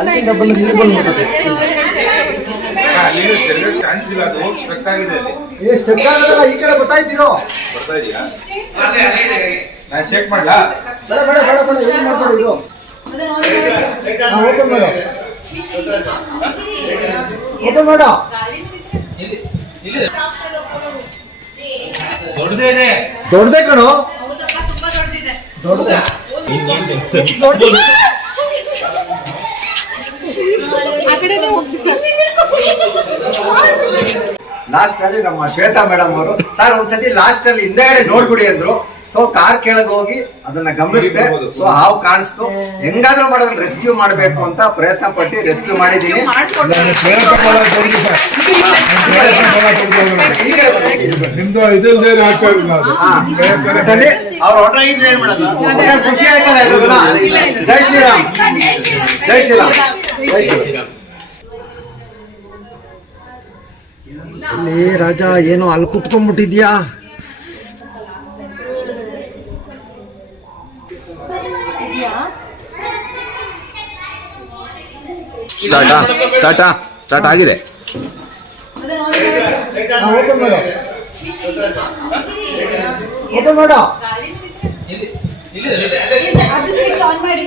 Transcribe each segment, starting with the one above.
ಅಲ್ಲಿಂದ ಬಂದು ಇಲ್ಲಿ ಬಂದ್ಬಿಡುತ್ತೆ ಅಲ್ಲಿ ತಿರ್ಗಕ್ ಚಾನ್ಸ್ ಇಲ್ಲ ಅದು ಹೋಗಿ ಸ್ಟ್ರಕ್ ಆಗಿದೆ ಅಲ್ಲಿ. ಏ ಆಗೋದಲ್ಲ ಈ ಕಡೆ ಗೊತ್ತಾಯ್ತಿರೋ ಬರ್ತಾ ಇದೆಯಾ? ನಾನು ಚೆಕ್ ಮಾಡ್ಲಾ? ಬೇಡ ಬೇಡ ಬೇಡ ಬೇಡ ಏನು ಮಾಡ್ಬೇಡ ಇದು. ಓಪನ್ ಮಾಡು. ಓಪನ್ ಮಾಡು. ದೊಡ್ಡದೇ ಇದೆ ದೊಡ್ಡದೇ ಕಣೋ. ಹೌದಪ್ಪ ತುಂಬಾ ದೊಡ್ಡದಿದೆ. ದೊಡ್ಡದೇ ಆ ಕಡೆನೇ ಹೋಗ್ತಿ ಲಾಸ್ಟ್ ಅಲ್ಲಿ ನಮ್ಮ ಶ್ವೇತಾ ಮೇಡಮ್ ಅವರು ಸರ್ ಒಂದ್ಸತಿ ಲಾಸ್ಟ್ ಅಲ್ಲಿ ಹಿಂದೆಗಡೆ ನೋಡ್ಬಿಡಿ ಅಂದ್ರು. ಸೊ ಕಾರ್ ಕೆಳಗೆ ಹೋಗಿ ಅದನ್ನ ಗಮನಿಸಿದೆ. ಸೊ ಹಾವು ಕಾಣಿಸ್ತು. ಹೆಂಗಾದ್ರೂ ಮಾಡೋದನ್ನ ರೆಸ್ಕ್ಯೂ ಮಾಡ್ಬೇಕು ಅಂತ ಪ್ರಯತ್ನ ಪಟ್ಟಿ ರೆಸ್ಕ್ಯೂ ಮಾಡಿದೀನಿ. ಖುಷಿ ಆಯ್ತಲ್ಲ? ಜೈ ಶ್ರೀರಾಮ್. ಜೈ ಶ್ರೀರಾಮ್. ಜೈ ಶ್ರೀರಾಮ್. ಇಲ್ಲಿ ರಾಜ ಏನೋ ಅಲ್ಲಿ ಕುತ್ಕೊಂಡ್ಬಿಟ್ಟಿದ್ಯಾ? ಸ್ಟಾರ್ಟಾ ಸ್ಟಾರ್ಟಾ ಸ್ಟಾರ್ಟ್ ಆಗಿದೆ. ಸ್ವಿಚ್ ಆನ್ ಮಾಡಿ.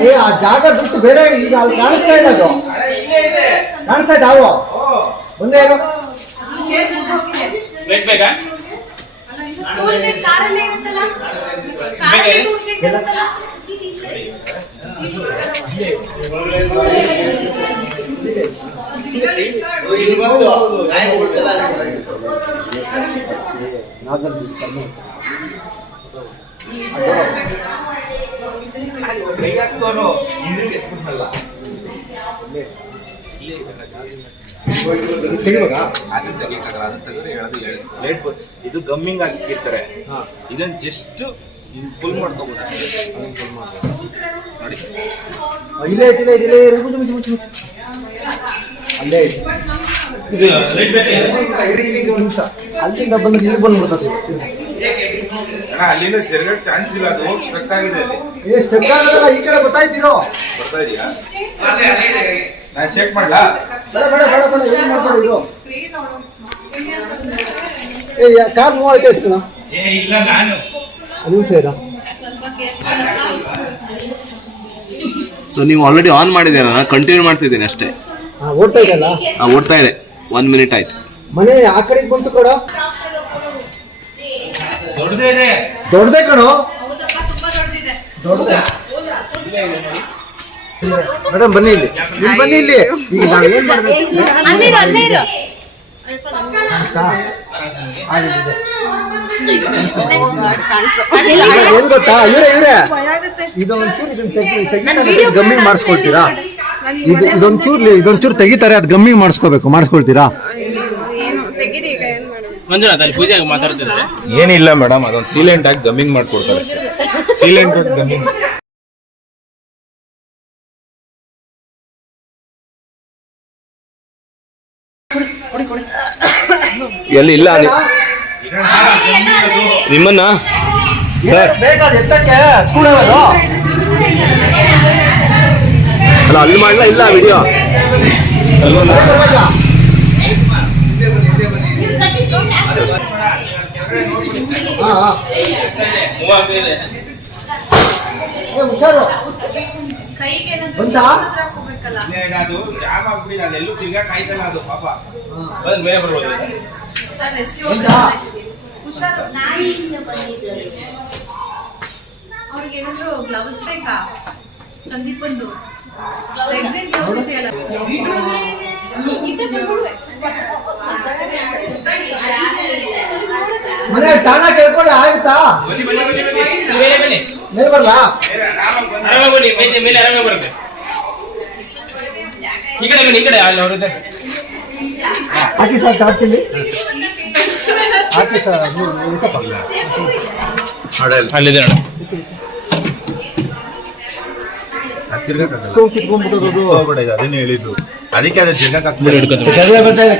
ಏ ಆ ಜಾಗ ಬಿಟ್ಟು ಬೇರೆ ಈಗ ಅಲ್ಲಿ ಕಾಣಿಸ್ತಾ ಇಲ್ಲ ಅದು. ಅರೆ ಇಲ್ಲೇ ಇದೆ ಕಾಣಿಸ್ತಾ ಇದ್ದ ಮುಂದೆ ಏನು ಟೂಲ್ ಕೈ ತೆಗಿಯಕ್ಕಾಗಲ್ಲ ತೆಗೆದ್ರೆ ಹೇಳೋದು ಲೇಟ್ ಇದು ಗಮ್ಮಿಂಗ್ ಹಾಕಿರ್ತಾರೆ ಇದನ್ನ ಜಸ್ಟ್ ಫುಲ್ ಮಾಡ್ಕೋಬೋದು ನೋಡಿ ಇಲ್ಲೇ ಐತಿ ಇಲ್ಲೇ ಇಲ್ಲೇ ಐತಿ. ಮುಚ್ಚು, ಮುಚ್ಚು. ಅಲ್ಲೇ. ಇದು ಇಡೀ ಇಲ್ಲಿ ಬಂದ್ಬಿಡ್ತದೆ ಅಲ್ಲಿಂದ ಜರ್ಗ ಚಾನ್ಸ್ ಇಲ್ಲ ಅದು ಹೋಗಿ ಸ್ಟ್ರಕ್ ಆಗಿದೆ ಅಲ್ಲಿ. ಏ ಸ್ಟೆಪ್ ಆಗೋದಲ್ಲ ಈ ಕಡೆ ಗೊತ್ತಾಯ್ತಿರೋ ಬರ್ತಾ ಇದೆಯಾ? ನಾನು ಚೆಕ್ ಮಾಡ್ಲಾ? ಬೇಡ ಬೇಡ ಬೇಡ ಬೇಡ ಏನು ಮಾಡ್ಬೇಡ ಇದು? ಏ ಯಾ- ಕಾರ್ ಮೂವ್ ಆಯ್ತಾ ಇತ್ತು ಕಣ ಏ ಇಲ್ಲ ನಾನು. ಒಂದು ನಿಮಿಷ ಇರ ಸೊ ನೀವು ಆಲ್ರೆಡಿ ಆನ್ ಮಾಡಿದ್ದೀರಾ ನಾನು ಕಂಟಿನ್ಯೂ ಮಾಡ್ತಿದ್ದೀನಿ ಅಷ್ಟೇ. ಹಾಂ ಓಡ್ತಾ ಇದೆಯಲ್ಲ? ಆ, ಓಡ್ತಾ ಇದೆ. ಒನ್ ಮಿನಿಟ್ ಆಯ್ತು. ಮನೆ ಆ ಕಡೆಗೆ ಬಂತು ಕೊಡ. ದೊಡ್ಡದೇ ಇದೆ ದೊಡ್ಡದೇ ಕಣೋ ದೊಡ್ಡದೇ ಮೇಡಮ್ ಬನ್ನಿ ಇಲ್ಲಿ. ಇಲ್ಲಿ ಬನ್ನಿ ಇಲ್ಲಿ. ಈಗ ನಾವು ಏನ್ ಮಾಡ್ಬೇಕು? ಏನ್ ಗೊತ್ತಾ? ಇವ್ರೆ ಇವ್ರೆ. ಇದು ಒಂಚೂರು ಇದನ್ನ ತೆಗಿ ತೆಗಿತಾರೆ ಗಮ್ಮಿಂಗ್ ಮಾಡಿಸ್ಕೊಳ್ತೀರಾ? ಇದು ಇದೊಂಚೂರು ಇದೊಂಚೂರು ತೆಗಿತಾರೆ ಅದು ಗಮ್ಮಿ ಮಾಡಿಸ್ಕೋಬೇಕು. ಮಾಡಿಸ್ಕೊಳ್ತೀರಾ? ಮಂಜುನಾಥ್, ಅಲ್ಲಿ ಪೂಜೆಗೆ ಮಾತಾಡ್ತಿದ್ದಾರೆ. ಏನಿಲ್ಲ ಮೇಡಮ್, ಅದೊಂದು ಸೀಲೆಂಟ್ ಆಗಿ ಗಮ್ಮಿಂಗ್ ಮಾಡ್ಕೊಡ್ತಾರೆ ಸೀಲೆಂಟ್ ಗಮ್ಮಿಂಗ್. ಎಲ್ಲಿ ಇಲ್ಲ ಅಲ್ಲಿ? ನಿಮ್ಮನ್ನ? ಸರ್. ಅಲ್ಲ, ಅಲ್ಲಿ ಮಾಡಲ, ಇಲ್ಲ, ವಿಡಿಯೋ? ಹಾ ಹಾ. ಏ, ಹುಷಾರು. ಕೈಗೆ ಏನಾದ್ರು ಬಂತಾ? ಹತ್ರ ಹಾಕೋಬೇಕಲ್ಲ ಅದು ಜಾಮ್ ಆಗ್ಬಿಟ್ಟಿದೆ ಅದೆಲ್ಲೂ ಆಯ್ತಲ್ಲ ಅದು ಪಾಪ. ಬಂದ್ ಮೇಲೆ ಬರ್ಬೋದು. ರೆಸ್ಕ್ಯೂ ಬಂತಾ? ಹುಷಾರು ಅವ್ರಿಗೆ ಏನಾದ್ರು ಗ್ಲೌಸ್ ಬೇಕಾ? ಸಂದೀಪ್ ಗ್ಲೌಸ್ ಇದೆಯಲ್ಲ ಮನೆ ಟಾನ ಕೇಳ್ಕೊಳ್ಳಿ ಆಗುತ್ತಾ ಮೇಲೆ ಬನ್ನಿ ಮೇಲೆ ಬರ್ಲಾ? ಆರಾಮಾಗಿ ಬನ್ನಿ ಮೇಲೆ ಮೇಲೆ ಆರಾಮಾಗಿ ಬರುತ್ತೆ. ಈ ಕಡೆ ಈ ಕಡೆ ಅಲ್ಲಿ ಅವ್ರ ಹಾಕಿ ಸರ್ ಟಾರ್ಚಲ್ಲಿ ಹಾಕಿ ಸರ್ ಅದು ಅಲ್ಲಿದೆ ನೋಡಿ. ತಿರ್ಗಕ್ಕಾಗಲ್ಲ ಕಿತ್ಕೊಂಡ್- ಕಿತ್ಕೊಂಡ್ಬಿಟ್ಟೋದು ಹೋಗ್ಬಿಟ್ಟಿದೆ ಅದನ್ನೇ ಹೇಳಿದ್ದು. ಅದಕ್ಕೆ ಅದೇ ಬರ್ತಾ ಇದೆ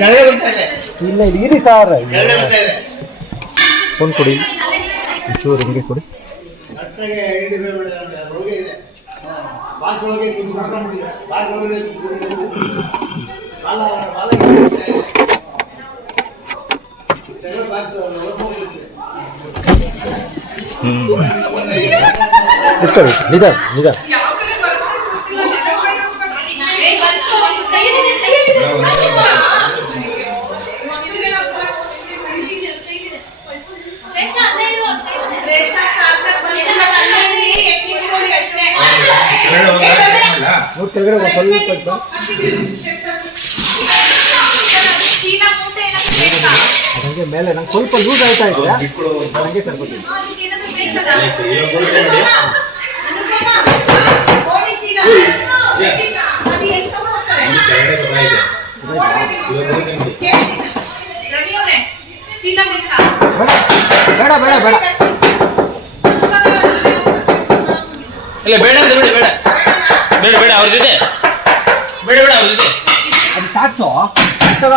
ಇಲ್ಲ ಇಲ್ಲಿ ಇರಿ ಸರ್. ಫೋನ್ ಕೊಡಿ ಒಂಚೂರು ಹಿಂಗೆ ಕೊಡಿ ಕರೆಕ್ಟಾಗಿ ಐಡೆಂಟಿಫೈ ಮಾಡಿ ಒಳಗೆ ಇದೆ ಬಾಕ್ಸ್ ಒಳಗೆ ಕೂತ್ಕೊಂಡು ಬಾಕ್ಸ್ ಒಳಗೆ ಕೂತ್ಕೊಂಡು ಬಾಲ ಬಾಲ ಇದೆ. ಇದೆಲ್ಲ ಬಾಕ್ಸ್ ಒಳಗೆ ಹೋಗುತ್ತೆ. ಇಟ್ಕೊಳ್ಳಿ ನಿಧಾನ ನಿಧಾನ ರೇಷ್ಮೆ ಸಾರ್ಥಕ್ ಬಂದು ಮತ್ತೆ ಅಲ್ಲೇ ಇರಿ, ಎತ್ತಿ ಇಟ್ಕೊಳ್ಳಿ ಅಷ್ಟೇ. ಬೇಕಾ? ಮೇಲೆ ನಂಗೆ ಸ್ವಲ್ಪ ಲೂಸ್ ಆಯ್ತಾ ಇದ್ರೆ ನನಗೆ ಅವ್ರೆ, ಬೇಡ ಬೇಡ ಬೇಡ. ಇಲ್ಲ ಬೇಡ ಬೇಡ ಬೇಡ. ಬೇಡ ಬೇಡ ಬೇಡ ಅವ್ರದಿದೆ ಟ್ಯಾಕ್ಸು ತಗ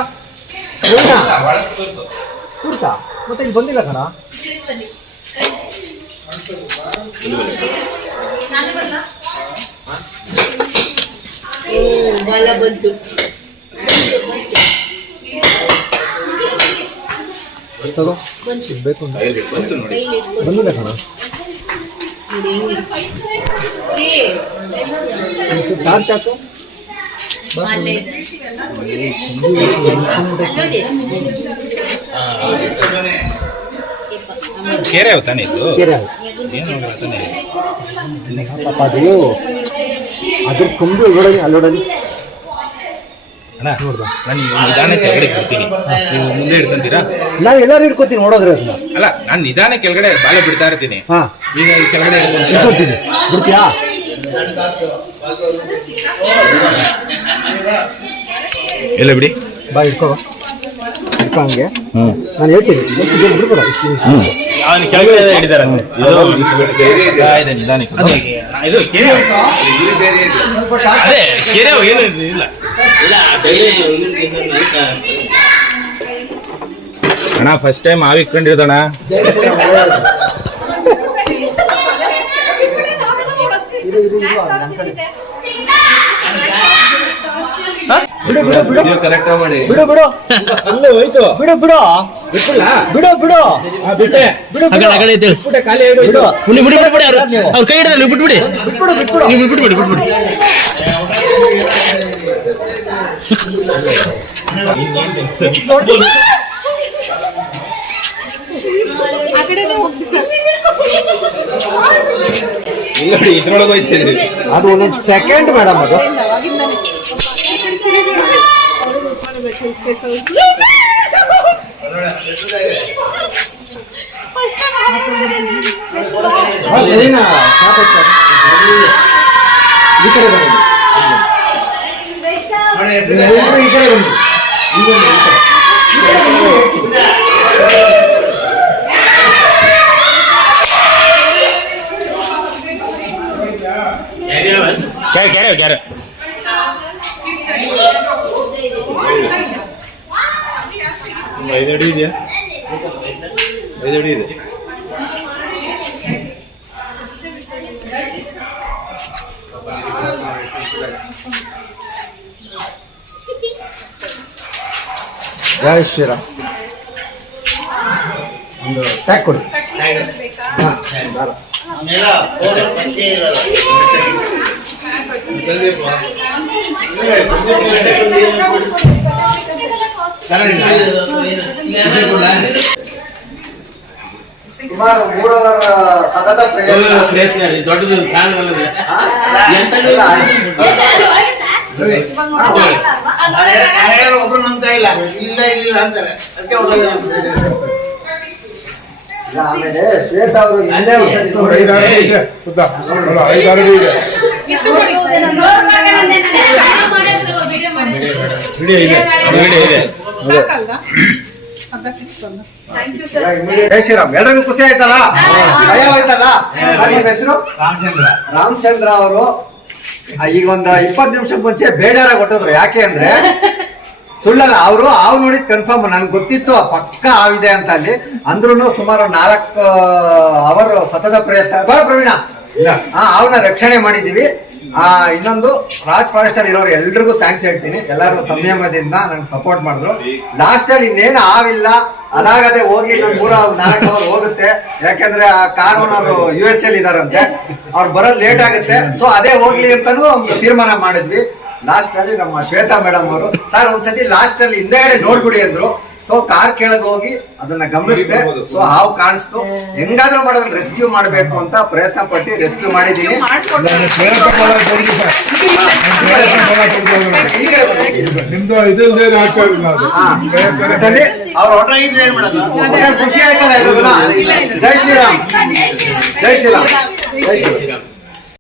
ತುರ್ತಾ ಮತ್ತೆ ಇಲ್ಲಿ ಬಂದಿಲ್ಲ ಕಣ ನಾನು ಬಂತು ತಗೋ ಬೇಕು ಬಂದಿಲ್ಲ ಕಣ ಕಾರ್ ಟ್ಯಾಕ್ಸು ಕೆರೆ ತಾನೆ ಇದು? ಕೆರೆ ಏನು ತಾನೆ? ಪಾಪ ಅದು ಅದ್ರ ಕೊಂಬು ಒಳಗಡೆ ಅಲ್ಲೊಡಲಿ ಅಣ್ಣ ನಾನು ಈಗ ನಿಧಾನ ಕೆಳಗಡೆ ಬಿಡ್ತೀನಿ. ನೀವು ಮುಂದೆ ಹಿಡ್ಕೊಂತೀರಾ? ನಾನು ಎಲ್ಲರೂ ಇಟ್ಕೋತೀನಿ ನೋಡೋದ್ರೆ ಅದನ್ನ. ಅಲ್ಲ ನಾನು ನಿಧಾನ ಕೆಳಗಡೆ ಬಾಳೆ ಬಿಡ್ತಾ ಇರ್ತೀನಿ. ಹಾ. ಈಗ ಕೆಳಗಡೆ? ಇಟ್ಕೋತೀನಿ ಬಿಡ್ತೀಯಾ? ಇಲ್ಲ ಬಿಡಿ. ಬಾ ಇಟ್ಕೋ. ಇಟ್ಕೋ ಹಂಗೆ. ನಾನು ಹೇಳ್ತೀನಿ. ಬಿಡ್ಬೇಡ. ಅವನು ಹಿಡಿದಾರೆ ಇದೆ ನಿಧಾನಕ್ಕೆ ಇದು. ಕೆರೆ ಅದೇ ಕೆರೆ ಏನು ಇಲ್ಲ. ಅಣ್ಣ ಫಸ್ಟ್ ಟೈಮ್ ಹಾವು ಇಟ್ಕೊಂಡಿರೋದಣ್ಣ ಜೈ ಶ್ರೀರಾಮ್ ಒಳ್ಳೆಯದು. ಇರು ಇರು ಇರು ನನ್ನ ಕಡೆ ಬಿಡು ಬಿಡು ಬಿಡು. ಕರೆಕ್ಟ್ ಮಾಡಿ. ಬಿಡು ಬಿಡು. ಅಲ್ಲೇ ಹೋಯ್ತು. ಬಿಡು ಬಿಡು. ಬಿಟ್ಟಿಲ್ಲ ಬಿಡು ಬಿಡು. ಬಿಟ್ಟೆ. ಬಿಡು ಅಗಲ ಕಡೆ ಇದೆ ಕಡೆ. ಬಿಟ್ಟೆ ಖಾಲಿ ಆಗಿ ಬಿಡು. ಬಿಡಿ ಬಿಡಿ ಬಿಡಿ ಅವ್ರು ಅವ್ರ ಕೈ ಹಿಡಿದಲ್ಲ ಬಿಟ್ಬಿಡಿ. ಬಿಟ್ಬಿಡು ಬಿಟ್ಬಿಡು. ನೀವು ಬಿಟ್ಬಿಡಿ ಬಿಟ್ಬಿಡಿ. ಇಲ್ಲ ನೋಡಿ ಇದ್ರೊಳಗೆ ಹೋಯ್ತಿದ್ರಿ ಅದು ಒಂದೊಂದು ಸೆಕೆಂಡ್ ಮೇಡಮ್ ಅದು. ಈ ಕಡೆ ಬನ್ನಿ ನೋಡಿ, ನೀವೆಲ್ಲರೂ ಈ ಕಡೆ ಬನ್ನಿ ಈ ಬನ್ನಿ, ಈ ಕಡೆ. ಈ ಕಡೆ ಬನ್ನಿ, ಹೇಳ್ತೀನಿ. ಕ್ಯಾರೆ ಕ್ಯಾರೆ ಐದು ಅಡಿ ಇದೆಯಾ? ಐದು ಅಡಿ ಇದೆ. ಜೈ ಶ್ರೀರಾಮ್. ಒಂದು ಟ್ಯಾಕ್ ಕೊಡಿ. ಬೇಕಾ ಹಾ, ಸುಮಾರು ಮೂರವರ ಸತತ ಪ್ರಯತ್ನ. ದೊಡ್ಡದು ಫ್ಯಾನ್ ಒಬ್ರು ನಂಬ್ತಾ ಇಲ್ಲ. ಇಲ್ಲ ಇಲ್ಲ ಅಂತಾರೆ. ಅದಕ್ಕೆ ಆಮೇಲೆ ಶ್ವೇತಾ ಅವರು ಹಿಂದೆ ಒಂದ್ಸತಿ ನೋಡಿ ಐದು ಅಡಿ ಇದೆ. ಗೊತ್ತಾ ಅಲ್ಲ, ಐದು ಅಡಿ ಇದೆ. ವಿಡಿಯೋ ಇದೆ. ವಿಡಿಯೋ ಇದೆ. ಜೈ ಶ್ರೀರಾಮ್ ಎಲ್ರಿಗೂ ಖುಷಿ ಆಯ್ತಲ್ಲ? ಭಯ ಆಯ್ತಲ್ಲ ಸರ್, ನಿಮ್ಮ ಹೆಸರು? ರಾಮಚಂದ್ರ. ರಾಮಚಂದ್ರ ಅವರು. ಈಗ ಒಂದು ಇಪ್ಪತ್ತು ನಿಮಿಷ ಮುಂಚೆ ಬೇಜಾರಾಗಿ ಹೊಟ್ಟೋದ್ರು ಯಾಕೆ ಅಂದ್ರೆ ಸುಳ್ಳಲ್ಲ ಅವರು ಹಾವು ನೋಡಿದ್ ಕನ್ಫರ್ಮ್ ನನ್ಗೆ ಗೊತ್ತಿತ್ತು. ಪಕ್ಕ ಹಾವಿದೆ ಅಂತ ಅಲ್ಲಿ. ಅಂದ್ರೂ ಸುಮಾರು ನಾಲ್ಕು ಅವರ್ ಸತತ ಪ್ರಯತ್ನ ಬರ ಪ್ರವೀಣ. ಹಾ ಅವನ್ನ ರಕ್ಷಣೆ ಮಾಡಿದೀವಿ ಇನ್ನೊಂದು ರಾಜ್ ಫಾರೆಸ್ಟ್ ಅಲ್ಲಿ ಇರೋರು ಎಲ್ರಿಗೂ ಥ್ಯಾಂಕ್ಸ್ ಹೇಳ್ತೀನಿ. ಎಲ್ಲರೂ ಸಂಯಮದಿಂದ ನಂಗೆ ಸಪೋರ್ಟ್ ಮಾಡಿದ್ರು. ಲಾಸ್ಟ್ ಅಲ್ಲಿ ಇನ್ನೇನು ಆವಿಲ್ಲ ಅದಾಗದೆ ಹೋಗಿ ಮೂರ ನಾಲ್ಕು ಅವರ್ ಹೋಗುತ್ತೆ. ಯಾಕೆಂದ್ರೆ ಆ ಕಾರು ಅವರು ಯು ಎಸ್ ಎಲ್ ಇದಾರಂತೆ. ಅವ್ರು ಬರೋದು ಲೇಟ್ ಆಗುತ್ತೆ. ಸೊ ಅದೇ ಹೋಗ್ಲಿ ಅಂತಾನು ಒಂದು ತೀರ್ಮಾನ ಮಾಡಿದ್ವಿ. ಲಾಸ್ಟ್ ಅಲ್ಲಿ ನಮ್ಮ ಶ್ವೇತಾ ಮೇಡಮ್ ಅವರು ಸರ್ ಒಂದ್ಸತಿ ಲಾಸ್ಟ್ ಅಲ್ಲಿ ಹಿಂದೆಗಡೆ ನೋಡ್ಬಿಡಿ ಅಂದ್ರು. ಸೊ ಕಾರ್ ಕೆಳಗೆ ಹೋಗಿ ಅದನ್ನ ಗಮನಿಸಿದೆ. ಸೊ ಹಾವು ಕಾಣಿಸ್ತು. ಹೆಂಗಾದ್ರೂ ಮಾಡೋದನ್ನ ರೆಸ್ಕ್ಯೂ ಮಾಡಬೇಕು ಅಂತ ಪ್ರಯತ್ನ ಪಟ್ಟು ರೆಸ್ಕ್ಯೂ ಮಾಡಿದೀನಿ. ಖುಷಿ ಆಯ್ತಲ್ಲ? ಜೈ ಶ್ರೀರಾಮ್. ಜೈ ಶ್ರೀರಾಮ್. ಜೈ ಶ್ರೀರಾಮ್.